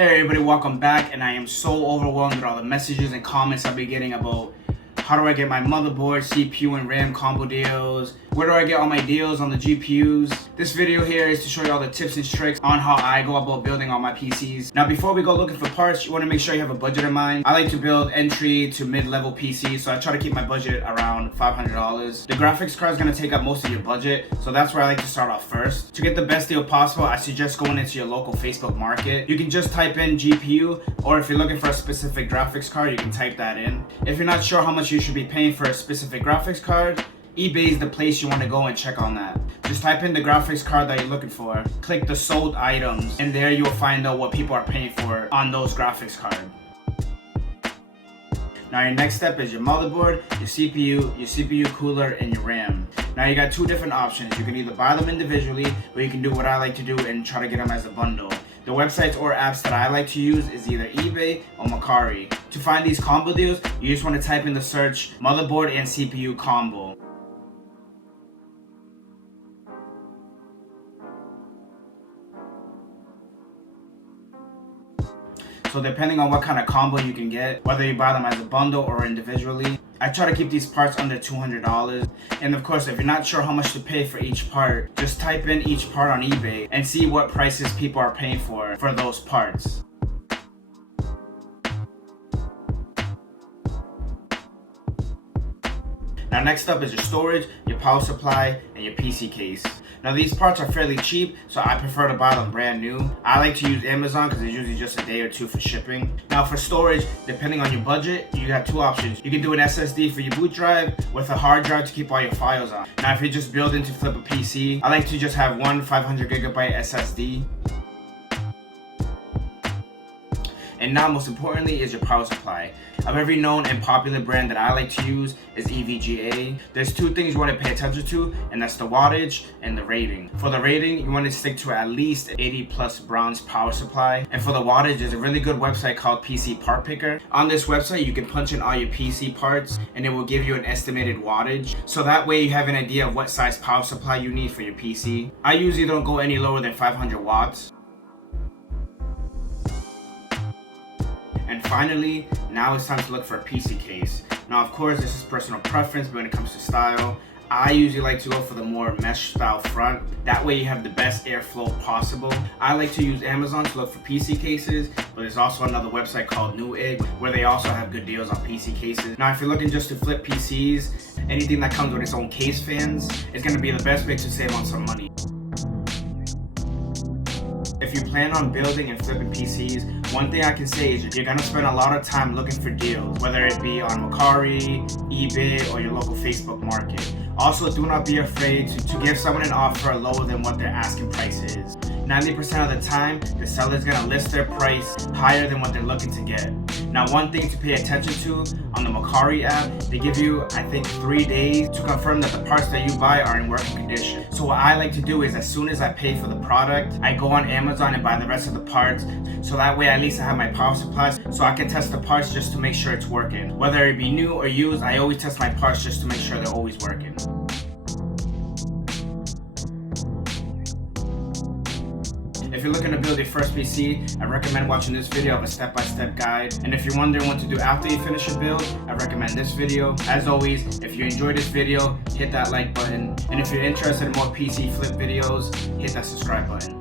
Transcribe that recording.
Hey everybody, welcome back, and I am so overwhelmed with all the messages and comments I've been getting about how do I get my motherboard, CPU, and RAM combo deals? Where do I get all my deals on the GPUs? This video here is to show you all the tips and tricks on how I go about building all my PCs. Now before we go looking for parts, you want to make sure you have a budget in mind. I like to build entry to mid-level PCs, so I try to keep my budget around $500. The graphics card is going to take up most of your budget, so that's where I like to start off first. To get the best deal possible, I suggest going into your local Facebook market. You can just type in GPU, or if you're looking for a specific graphics card, you can type that in. If you're not sure how much you should be paying for a specific graphics card, eBay is the place you want to go and check on that. Just type in the graphics card that you're looking for, click the sold items, and there you will find out what people are paying for on those graphics cards. Now your next step is your motherboard, your CPU cooler, and your RAM. Now you got two different options. You can either buy them individually, or you can do what I like to do and try to get them as a bundle. The websites or apps that I like to use is either eBay or Mercari. To find these combo deals, you just want to type in the search Motherboard and CPU Combo. So depending on what kind of combo you can get, whether you buy them as a bundle or individually, I try to keep these parts under $200. And of course, if you're not sure how much to pay for each part, just type in each part on eBay and see what prices people are paying for those parts. Now next up is your storage, your power supply, and your PC case. Now these parts are fairly cheap, so I prefer to buy them brand new. I like to use Amazon because it's usually just a day or two for shipping. Now for storage, depending on your budget, you have two options. You can do an SSD for your boot drive with a hard drive to keep all your files on. Now if you're just building to flip a PC, I like to just have one 500GB SSD. And now most importantly is your power supply. A very known and popular brand that I like to use is EVGA. There's two things you want to pay attention to, and that's the wattage and the rating. For the rating, you want to stick to at least 80 plus bronze power supply. And for the wattage, there's a really good website called PC Part Picker. On this website, you can punch in all your PC parts and it will give you an estimated wattage. So that way you have an idea of what size power supply you need for your PC. I usually don't go any lower than 500 watts. And finally, now it's time to look for a PC case. Now of course this is personal preference, but when it comes to style, I usually like to go for the more mesh style front. That way you have the best airflow possible. I like to use Amazon to look for PC cases, but there's also another website called Newegg where they also have good deals on PC cases. Now if you're looking just to flip PCs, anything that comes with its own case fans is going to be the best way to save on some money. If you plan on building and flipping PCs, one thing I can say is you're gonna spend a lot of time looking for deals, whether it be on Mercari, eBay, or your local Facebook market. Also, do not be afraid to give someone an offer lower than what their asking price is. 90% of the time, the seller's gonna list their price higher than what they're looking to get. Now, one thing to pay attention to, on the Mercari app, they give you, I think, 3 days to confirm that the parts that you buy are in working condition. So what I like to do is as soon as I pay for the product, I go on Amazon and buy the rest of the parts. So that way at least I have my power supplies so I can test the parts just to make sure it's working. Whether it be new or used, I always test my parts just to make sure they're always working. If you're looking to build your first PC, I recommend watching this video of a step-by-step guide. And if you're wondering what to do after you finish your build, I recommend this video. As always, if you enjoyed this video, hit that like button. And if you're interested in more PC flip videos, hit that subscribe button.